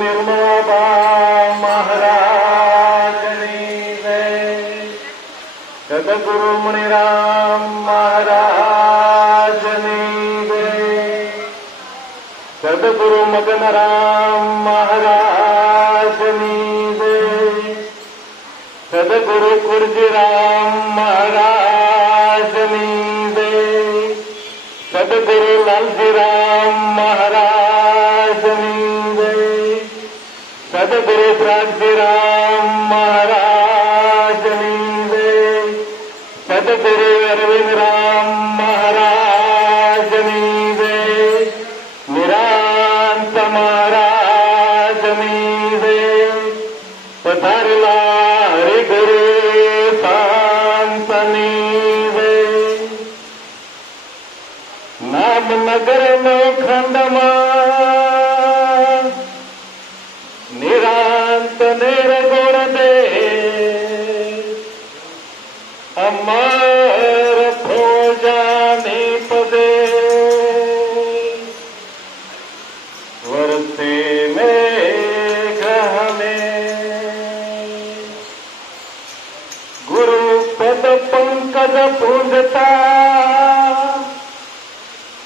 निर्मला महाराजनी जय। सदगुरु मुनिराम महाराजनी जय। सदगुरु मगनराम महाराजनी जय। सदगुरु कुर्जीराम महाराजनी जय। सदगुरु लालजीराम महाराजनी जय। सदगुरु प्रागजीराम महाराजनी जय। सदगुरु अरविंद राम महाराजनी जय। निरांत महाराजनी जय। पधारेला हरि गुरु शांतनी जय। नामनगर नो खंडમાં નિરાંત નિર્ગુણ દે અમર ભોજાની પદે વરસે મેઘ હમે ગુરુ પદ પંકજ પૂજતા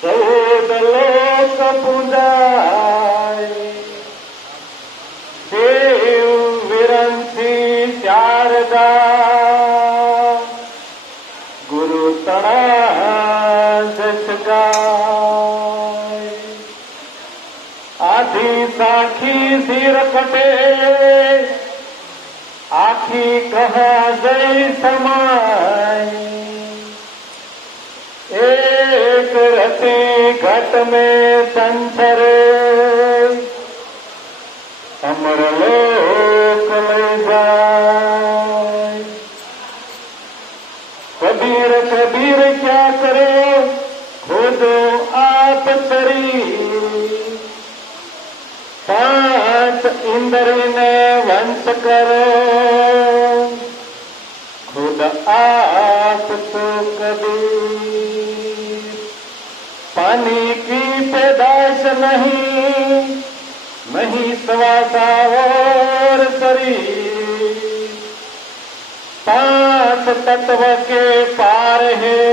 સૌદ લોક પૂજાય દેવ વિરંતી શારદા ગુરુ તણા જસ ગાય આધી સાખી સિર કટે આખી કહા જય સમાય एक रति घट में संसरे अमर लोक ले जाए। कबीर कबीर क्या करे खोदो आप तरी। पांच इंद्र ने वंश करो खुद आप तो कबीर। पानी की पैदाश नहीं श्वासा और शरीर। पांच तत्व के पार है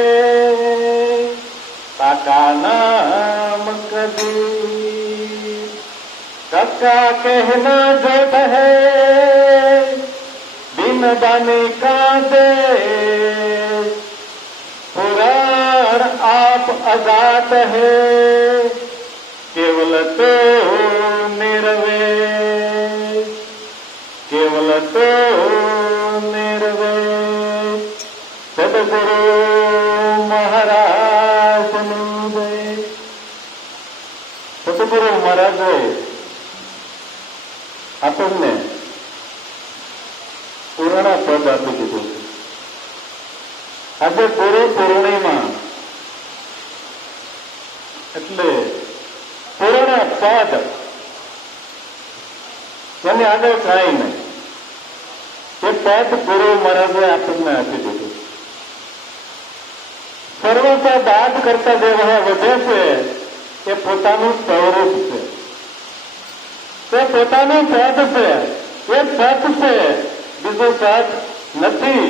काका नाम कबीर। कक्का कहना जोत है बिन बानी का दे। पुराण आप अगात है केवल तो निर्वे। केवल तो निर्वे। सदगुरु महाराज जय। सदगुरु महाराजे આપણને પૂર્ણ પદ આપી દીધું છે। આજે ગુરુ પૂર્ણિમા એટલે પૂર્ણ પદ એની આગળ કાંઈ નહીં। એ પદ ગુરુ મહારાજે આપણને આપી દીધું। સર્વતા દાદ કરતા જે વધે છે એ પોતાનું સ્વરૂપ છે। તે પોતાનું પદ છે એ સત છે બીજું સત નથી।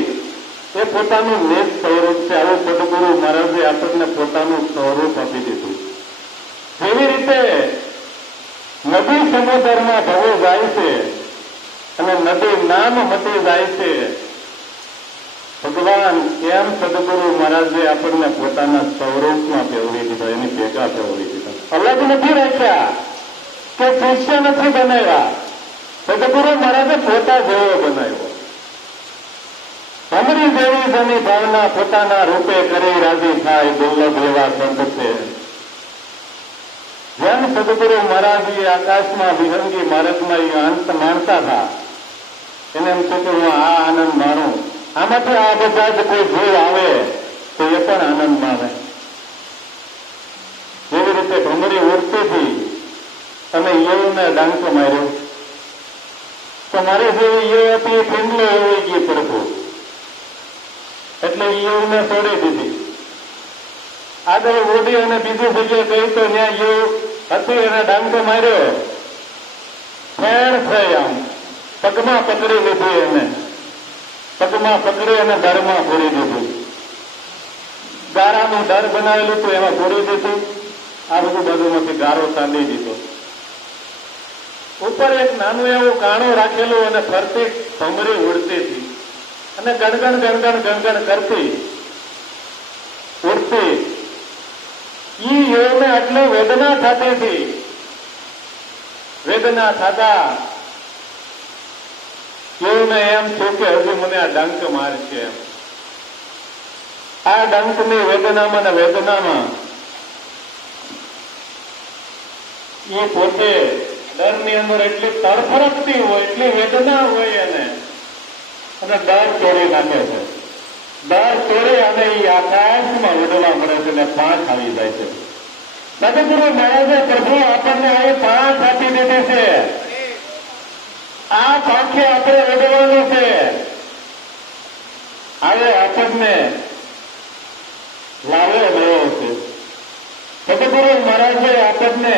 એ પોતાનું નિજ સ્વરૂપ છે। આવું સદગુરુ મહારાજે આપણને પોતાનું સ્વરૂપ આપી દીધું। જેવી રીતે નદી સમુદ્રમાં ભવું જાય છે અને નદી નામ મટી જાય છે ભગવાન એમ સદગુરુ મહારાજે આપણને પોતાના સ્વરૂપમાં ફેરવી દીધા। એની ભેગા ફેરવી દીધા। અલગ નથી રાખ્યા કે શિષ્ય નથી બનાવ્યા। સદગુરુ મહારાજે પોતા જેવો બનાવ્યો। ભમરી જેવી જેની ભાવના પોતાના રૂપે કરી રાજી થાય દુર્લભ એવા સંત છે। જેમ સદગુરુ મહારાજ આકાશમાં વિહંગી માર્ગમાં એ અંત માણતા હતા એને એમ છે કે હું આ આનંદ માણું। આમાંથી આ બધા જ કોઈ જીવ આવે તો એ પણ આનંદ માણે। જેવી રીતે ભમરી ઉડતી હતી અને યવને ડાંકો માર્યો તો મારી જેવી યવ હતી પિંગલો એવી ગઈ પડતું એટલે યવને છોડી દીધી। આગળ ઉડી અને બીજી જગ્યાએ ગઈ તો ત્યાં યવ હતી એને ડાંકો માર્યો। પગમાં પકડી લીધી એને, પગમાં પકડી અને દરમાં પૂરી દીધું. ગારાનું દર બનાવેલું હતું એમાં પૂરી દીધું. આ બધું બાજુમાંથી ગારો સાંધી દીધો. ઉપર એક નાનું એવું કાણું રાખેલું અને ફરતી ભમરી ઉડતી હતી અને ગણગણ ગણગણ ગણગણ કરતી ઉડતી. ઈ યોને આટલી વેદના થતી હતી. વેદના થતા યોને એમ થયું કે હજુ મને આ ડંક મારશે એમ. આ ડંકની વેદનામાં ને વેદનામાં એ પોતે ડરની અંદર એટલી તડફડતી હોય, એટલી વેદના હોય એને, અને દર તોડી નાખે છે. દર તોડી અને એ આકાશમાં ઉડવા મળે છે ને પાંખ આવી જાય છે. સદગુરુ મહારાજે પ્રભુ આપણને અહીં પાંખ આપી દીધી છે. આ પાંખે આપણે ઉડવાનું છે. હવે આપણને લાવો લેવો છે. સદગુરુ મહારાજે આપણને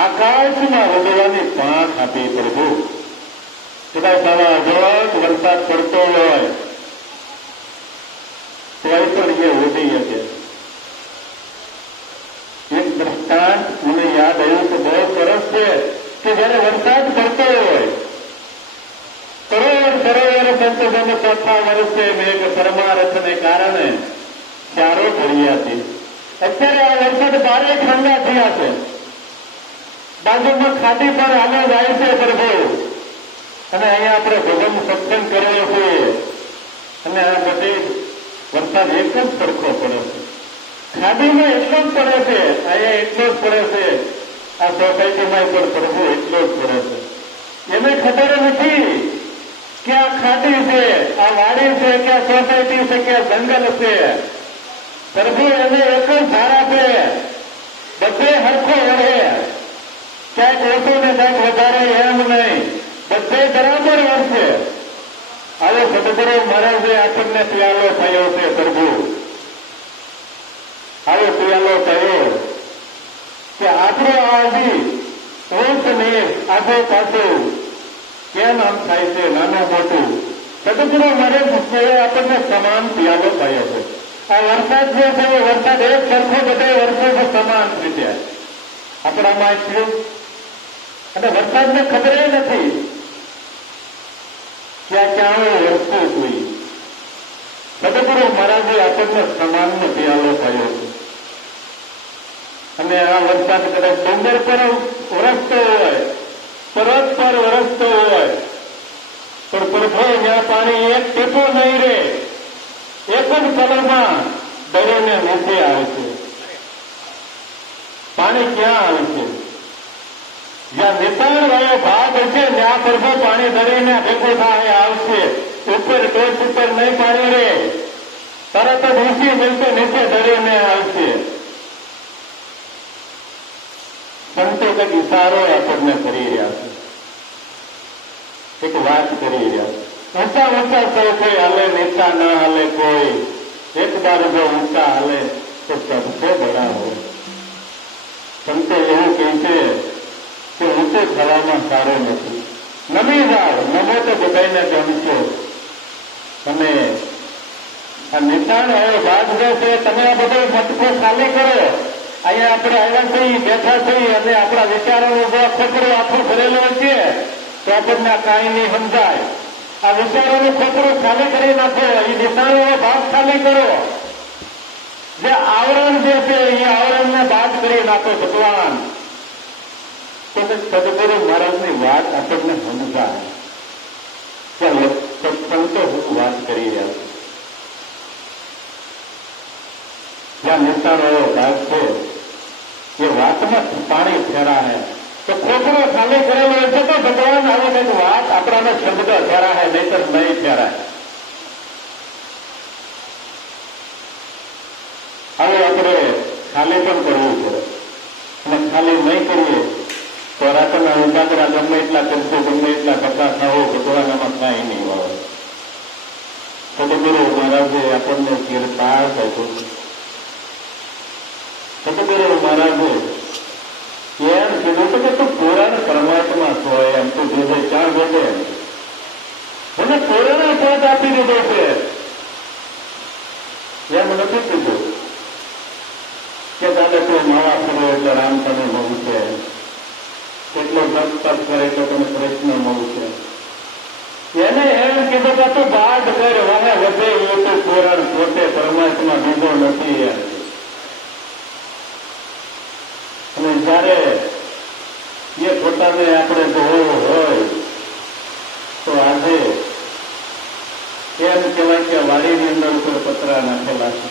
આકાશમાં ઉડવાની પાંખ આપી. પ્રભુ કદાચ આવા અઢળક વરસાદ પડતો હોય તોય પણ એ ઉડી શકે. એક દ્રષ્ટાંત મને યાદ આવ્યું કે બહુ સરસ છે કે જયારે વરસાદ પડતો હોય, કરોડ કરોડ સંતોષોને ચોથા વર્ષે મેઘ પરમારથને કારણે ચારો પડ્યા છે. અત્યારે આ વરસાદ બારે ઠંડા થયા છે. બાજુમાં ખાડી પર હાલે જાય છે પ્રભુ, અને અહીંયા આપણે ભજન સત્સંગ કર્યો છે અને આ બધી વરસાદ એક જ સરખો પડે છે. ખાડીમાં એટલો જ પડે છે, અહીંયા એટલો જ પડે છે, આ સોસાયટીમાં પણ પ્રભુ એટલો જ પડે છે. એને ખબર નથી કે આ ખાડી છે, આ વાડી છે, કે આ સોસાયટી છે, કે આ જંગલ છે. પ્રભુ એને એક જ ધારા છે, બધે હરખો વળે, ક્યાંક ઓછું ને ક્યાંક વધારે એમ નહીં, બધે બરાબર વળશે. હવે સદગુરુ મહારાજે આપણને પ્યાલો થયો છે. પ્રભુ હવે પ્યાલો થયો કે આપણો આજી ઓછ ને આગળ પાછું કેમ આમ થાય છે, નાનું મોટું. સદગુરુ મહારાજ આપણને સમાન પ્યાલો થયો છે. આ વરસાદ જે છે એ વરસાદ એક સરખો બધા વર્ષો સમાન રીતે આપણામાં થયું, અને વરસાદને ખબર નથી ક્યાં વરસવું જોઈએ. સદગુરુ મહારાજે આપણને સમાનનો પ્યાલો થયો છે. અને આ વરસાદ કદાચ ડુંગર પર વરસતો હોય, પર્વત પર વરસતો હોય, પણ પ્રભુ જ્યાં પાણી એક ટીપો નહીં રહે, એક જ કલરમાં દરિયાને નીચે આવે છે. પાણી ક્યાં આવે છે? જ્યાં નિતાણ વાળો ભાગ હશે ત્યાં પ્રભુ પાણી દરિયાને ભેગું થાય આવશે. ઉપર ટોચ ઉપર નહીં પાણી રહે, તરત જ ઊંચી મિલતું નીચે દરિયાને આવશે. સંતો કંઈક ઇશારો આપણને કરી રહ્યા છે, એક વાત કરી રહ્યા છે. ઊંચા ઊંચા સૌ કોઈ હાલે, નીચા ના હાલે કોઈ. એક બાર જો ઊંચા હાલે તો સબસે બડા હોય. સંતો એવું કહે છે કે ઊંચું થવામાં સારું નથી, નમી જાઓ, નમો તો બધાને ગમશો. અને આ નિશાન હવે ભાગ જે છે તમે આ બધો મટકો ખાલી કરો. અહીંયા આપણે આવ્યા છીએ, બેઠા છીએ, અને આપણા વિચારોનો જો ખોખરો આખું ભરેલું છે તો આપણને કાંઈ નહીં સમજાય. આ વિચારોનું ખોખરું ખાલી કરી નાખો, એ નિશાનોનો ભાગ ખાલી કરો. જે આવરણ જે છે એ આવરણને બાદ કરી નાખો ભગવાન. તો સદગુરુ મહારાજની વાત આપણને સમજાય કે સંતો હું વાત કરી રહ્યા છું. જ્યાં નિશાનો ભાગ છે એ વાતમાં પાણી ફેરાય તો ખોખરો ખાલી કરેલો હોય છે તો ભગવાન આવે કંઈક વાત આપણાને શબ્દ ફેરાય, નહીતર નહીં ફેરાય. હવે આપણે ખાલી પણ કરવું પડે, અને ખાલી નહીં કરીએ તો રાતના ઉજાગરા ગમે એટલા કરશો, ગમે એટલા કપડા ખાવો, ભગવાનમાં કાંઈ નહીં આવે. સદગુરુ મહારાજે આપણને કીર્તાર્થ આપ્યો છે. સદગુરુ મહારાજે એમ કીધું હતું કે તું પૂરા પરમાત્મા છો, એમ તું જોજે નથી કીધું કે દાદા તું માવા ફરો એટલે રામ તને મળું છે, કેટલો જપ તપ કરે એટલે તમે કૃષ્ણ મળું છે. એને એમ કીધું કે તું બાદ કર વાહે વધે એવું તો પુરાણ પોતે પરમાત્મા બીજો નથી. અને જયારે એ પોતાને આપણે જોવું હોય તો આજે એમ કહેવાય કે વાડીની અંદર ઉપર પતરા નાખેલા છે,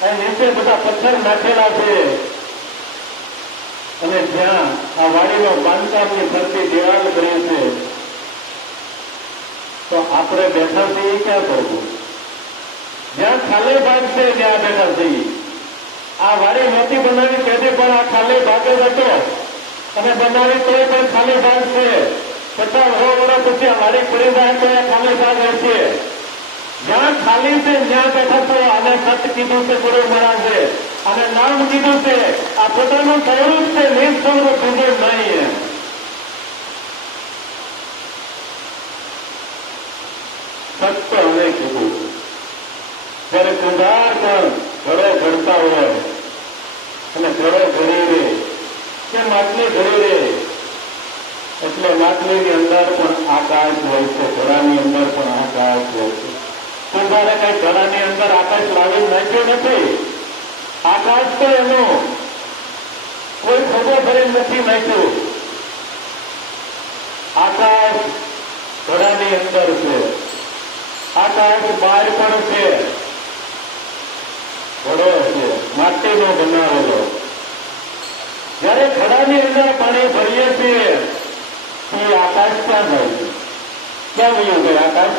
અહીં નીચે બધા પથ્થર નાખેલા છે, અને જ્યાં આ વાડીનો બાંધકામની ફરતી દિવાલ કરી છે તો આપણે બેઠા છીએ ક્યાં કરવું? જ્યાં ખાલી ભાગ છે ત્યાં બેઠા છીએ. આ વાડી નહોતી બનાવી તેથી પણ આ ખાલી ભાગ જ હતો, અને બનાવી તો પણ ખાલી ભાગ છે. 50 વર્ષ પછી આ વાડી પડી જાય તો એ ખાલી ભાગ હશે. જ્યાં ખાલી છે ત્યાં બેઠા છો. આને સત કીધું છે ગુરુ મહારાજે, અને નામ કીધું છે. આ પોતાનું સ્વરૂપ છે, નિસ્વરૂપ બીજું નહીં. સત્ય હવે કીધું. જયારે કુંભાર પણ ઘડો ઘડતા હોય અને ઘડો ઘડી રે કે માટલી ઘડી રે એટલે માટલીની અંદર પણ આકાશ હોય છે, ઘડાની અંદર પણ આકાશ હોય છે. કુંભારે કઈ ઘડાની અંદર આકાશ લાવી નાખ્યું નથી. આકાશ તો એનું કોઈ ખોટો ભરી નથી નાખ્યું. આકાશ ઘડાની અંદર છે, આકાશ બહાર પણ છે. ઘડો છે માટીનો બનાવેલો. જયારે ઘડાની અંદર પાણી ભરીએ છીએ તો આકાશ ક્યાં જાય છે? ક્યાં વયું ગયું આકાશ?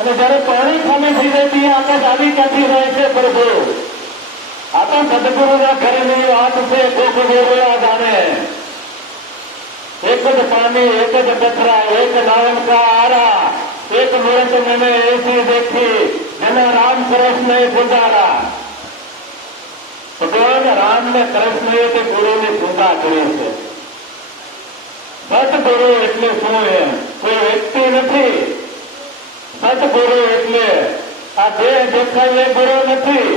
અને જયારે પાણી ખાલી થઈ જાય તો આકાશ આવી ક્યાંથી જાય છે? પ્રભુ, આ તો સદગુરુના ઘરેની વાત છે. કોક બોલ્યા જાણે. એક જ પાણી, એક જ પથરા, એક નાવન કા આરા, એક મૂર્ત મને એસી દેખી જેના રામ કૃષ્ણ પૂજારા. ભગવાન રામ ને કૃષ્ણ તે ગુરુની પૂજા કરી છે. સતગુરુ એટલે શું? એમ કોઈ વ્યક્તિ નથી. સતગુરુ એટલે આ દેહ દેખાય એ ગુરુ નથી.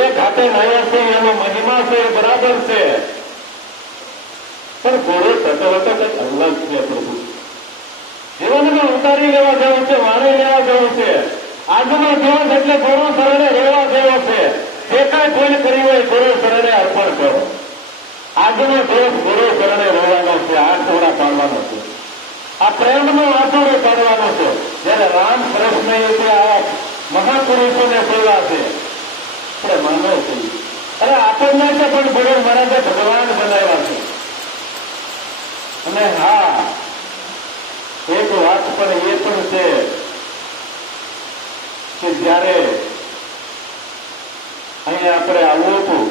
એ ઘાટે નયા છે, એનો મહિમા છે, એ બરાબર છે. પણ ગુરુ તત્વ તો કંઈક અલગ છે. પ્રભુ જીવનમાં ઉતારી લેવા જેવું છે, વાણી લેવા જેવું છે. આજનો દિવસ એટલે ગુરુ શરણે રહેવા જેવો છે. જે કઈ ભૂલ કરી હોય ગુરુ શરણે અર્પણ કરો. આજનો દિવસ ગુરુ શરણે રહેવાનો છે. આંસોડા પાડવાનો છે. આ પ્રેમનો આંસોડો પાડવાનો છે. જયારે રામ કૃષ્ણ આ મહાપુરુષોને સેવા છે આપણે માનવ છીએ. અરે આપણને છે પણ ગુરુ મહારાજે ભગવાન બનાવ્યા છે. અને હા, એક વાત પણ એ પણ છે કે જયારે અહીંયા આપણે આવવું હતું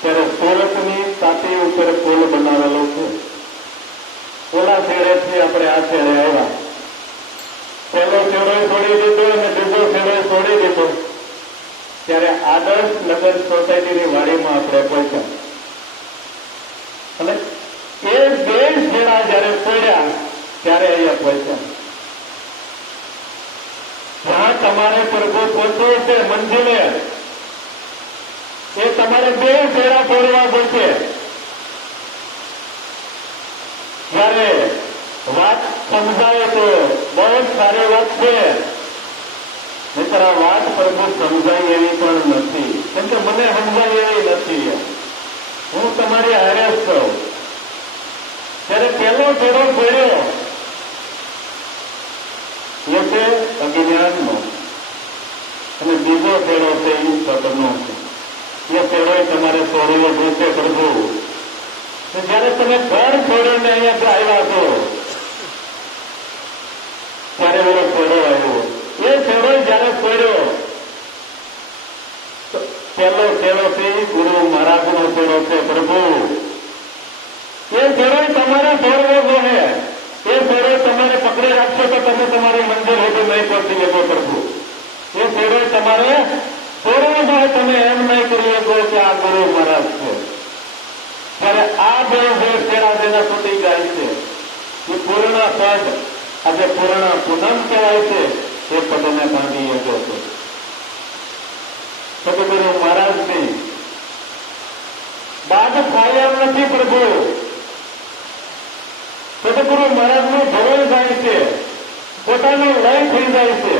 ત્યારે સુરતની તાપી ઉપર પુલ બનાવેલો છે. ઓલા છેડેથી આપણે આ છેડે આવ્યા. પહેલો છેડો છોડી દીધો અને બીજો છેડો છોડી દીધો. ત્યારે આદર્શ નગર સોસાયટીની વાડીમાં આપણે પહોંચ્યા. અને એ બે છેડા જયારે છોડ્યા ત્યારે અહીંયા પહોંચ્યા. જ્યાં તમારે પ્રભુ પહોંચવું છે મંજિલે, એ તમારે બે છેડા છોડવા પડશે. જયારે વાત સમજાય તો બહુ જ સારી વાત છે. મિત્ર, આ વાત પ્રભુ સમજાય એવી પણ નથી, કેમ કે મને સમજાય એવી નથી. હું તમારી હારે જ છું. ત્યારે પહેલો છેડો છોડ્યો એ છે અજ્ઞાનનો, અને બીજો છેડો છે એ સતનો છે. એ છેડો તમારે છોડવો જોશે પ્રભુ. જયારે તમે ઘર છોડીને અહીંયા આવ્યા છો ત્યારે એવો છેડો આવ્યો. એ છેડો જયારે છોડ્યો પહેલો છેડો છે ગુરુ મહારાજનો છેડો છે પ્રભુ. એ છેડો તમારે છોડવો જોઈએ. એ છેડો તમારે પકડી રાખશો તો તમે તમારી મંદિર સુધી નહીં પહોંચી શકો પ્રભુ. એ છેડો તમારે છોડવો જોઈએ. તમે એમ નહીં કરી શકો કે આ ગુરુ મહારાજ છે. ત્યારે આ બે છેડા જેના તૂટી જાય છે એ પૂર્ણ પદ આજે પૂર્ણ પૂનમ કહેવાય છે. એ પદને ભાંગી હતો. સદગુરુ મહારાજની બાદ થાય એમ નથી પ્રભુ. સદગુરુ મહારાજનું ભવન જાય છે, પોતાનું લય થઈ જાય છે,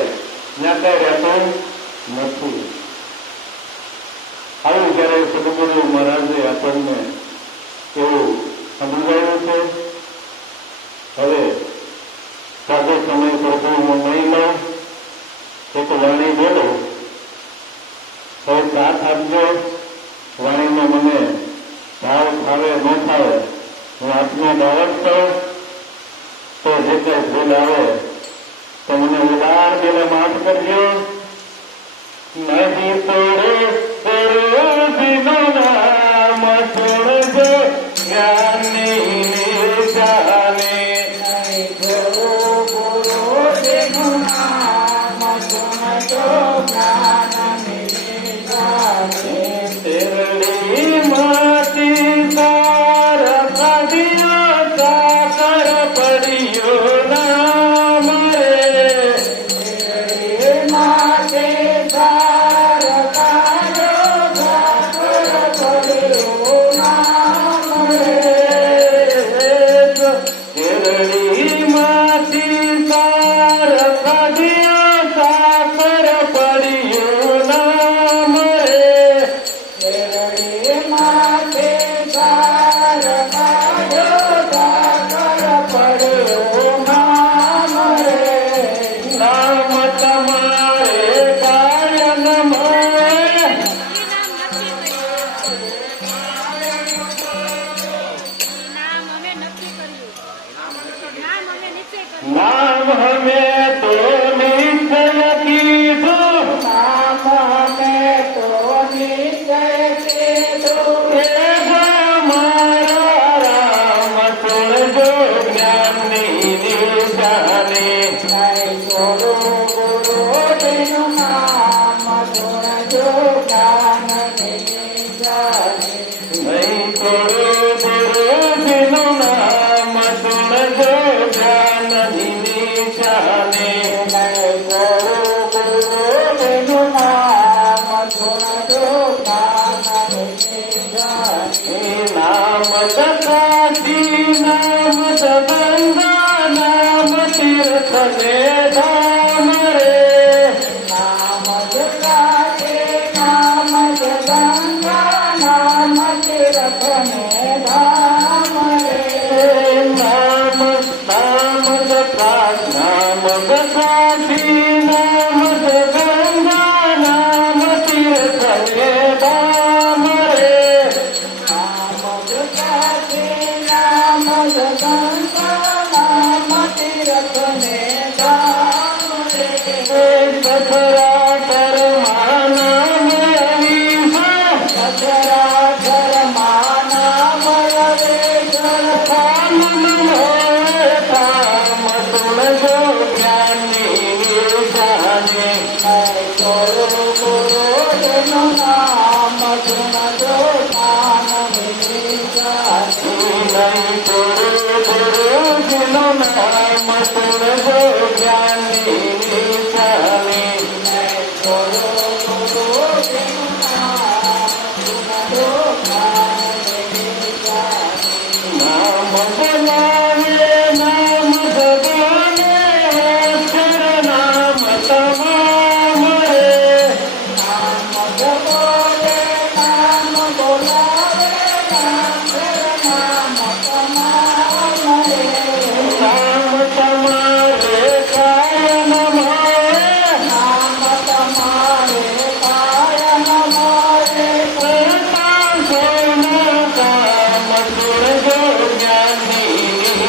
ત્યાં કઈ રહેતું નથી. આવું જયારે સદગુરુ મહારાજે આપણને એવું સમજાયું છે. હવે સાદો સમય પ્રભુ નહીં લો, એક વાણી બોલો. હવે સાથ આપજો. વાણીનો મને ભાવ થાવે ન થાવે હું આપને દાવત કરું. તો જે કઈ ભૂલ આવે તો મને ઉદાર દિલે માફ કરજો. નહીં તોડે સરોજીનો નામ છોડજો જ્ઞાની જાને. નહીં છોડો ગુરુજીનું નામ છોડજો જ્ઞાની જાને. તેરડી માટી તાર કાઢ્યો સાકર પડ્યો નામ રે. તેરડી માટી તાર કાઢ્યો સાકર પડ્યો નામ રે. તેરડી માટી તાર કાઢ્યો સાકર પડ્યો નામ રે. તેરડી માથે તાર કાઢ્યો સાકર પડ્યો નામ રે. નામ તમારે કાયમ મળે. નામ હમે તો નિશ્ચય કીધું. નામ હમે તો નિશ્ચય કીધું. મારા રામ છોડજો જ્ઞાનની નિશાને. નહીં છોડો ગુરુજીનું નામ છોડજો જ્ઞાનની નિશાને. નહીં છોડો ગુરુજીનું નામ છોડજો જ્ઞાનની નિશાને. નહીં છોડો ગુરુજીનું નામ છોડજો જ્ઞાનની નિશાને. નામ સકાશી નામ સબંધા નામ તીર્થ ને ધામ રે. નામ સકાશી નામ સબંધા નામ તીર્થ ને ધામ રે. નામ નામ સકાશ નામ સકાશી નામ સબંધા નામ તીર્થ ને ધામ રે. નામ સકાશી નામ સબંધા નામ તીર્થ ને ધામ રે. સખરા ધર્મા નામ અવીસ. સખરા ધર્મા નામ અવીસ. ધામ હોય ધામ સુણજો જ્ઞાનની નિશાને. નહીં છોડો ગુરુજીનું નામ સુણજો જ્ઞાનની નિશાને. નહીં છોડો ગુરુજીનું નામ સુણજો જ્ઞાનની નિશાને. નહીં છોડો ગુરુજીનું નામ સુણજો જ્ઞાનની નિશાને. નામ બોલાવે નામ જગાવે અક્ષર નામ તમામ રે. નામ જપોલે નામ બોલાવે અક્ષર નામ તમામ રે. નામ તમારે કાયમ મળે. નામ તમારે કાયમ મળે. કરતા સૌના કામ છોડજો જ્ઞાનની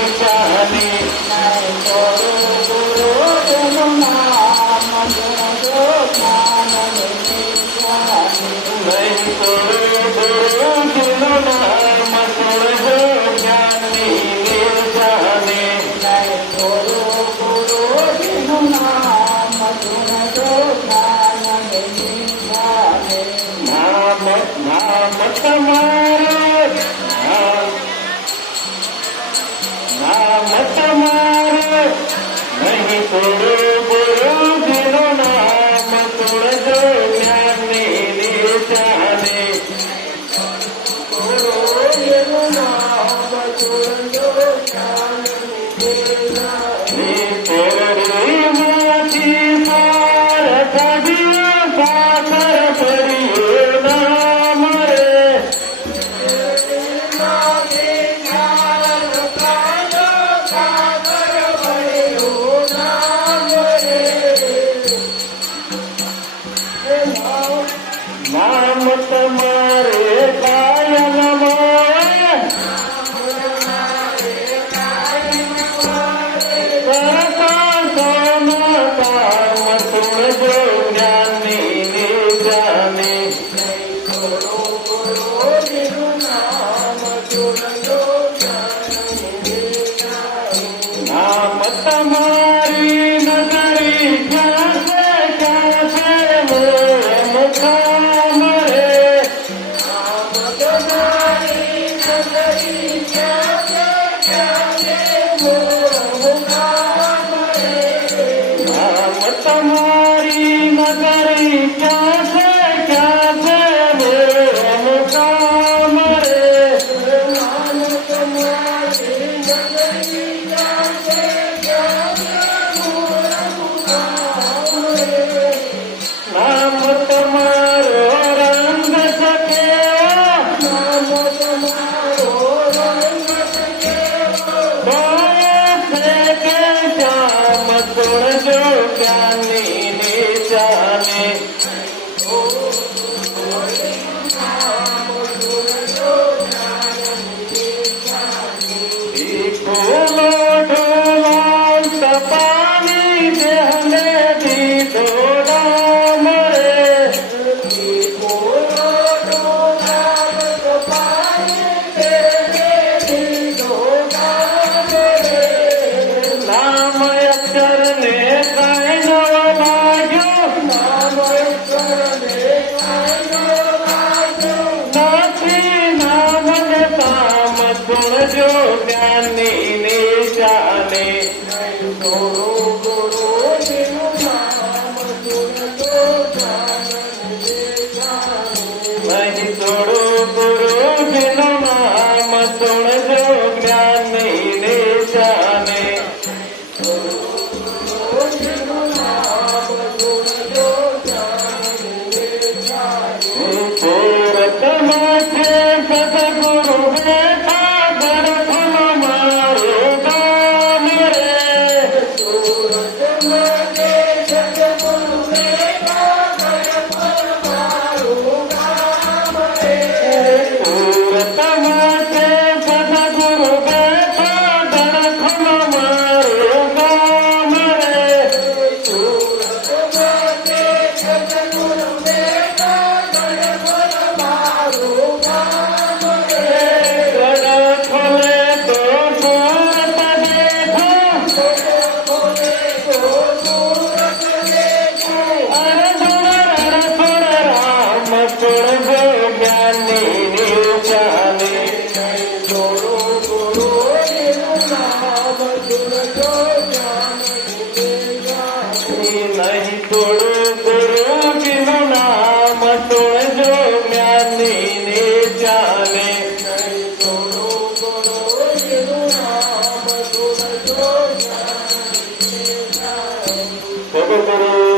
જગતગુરુ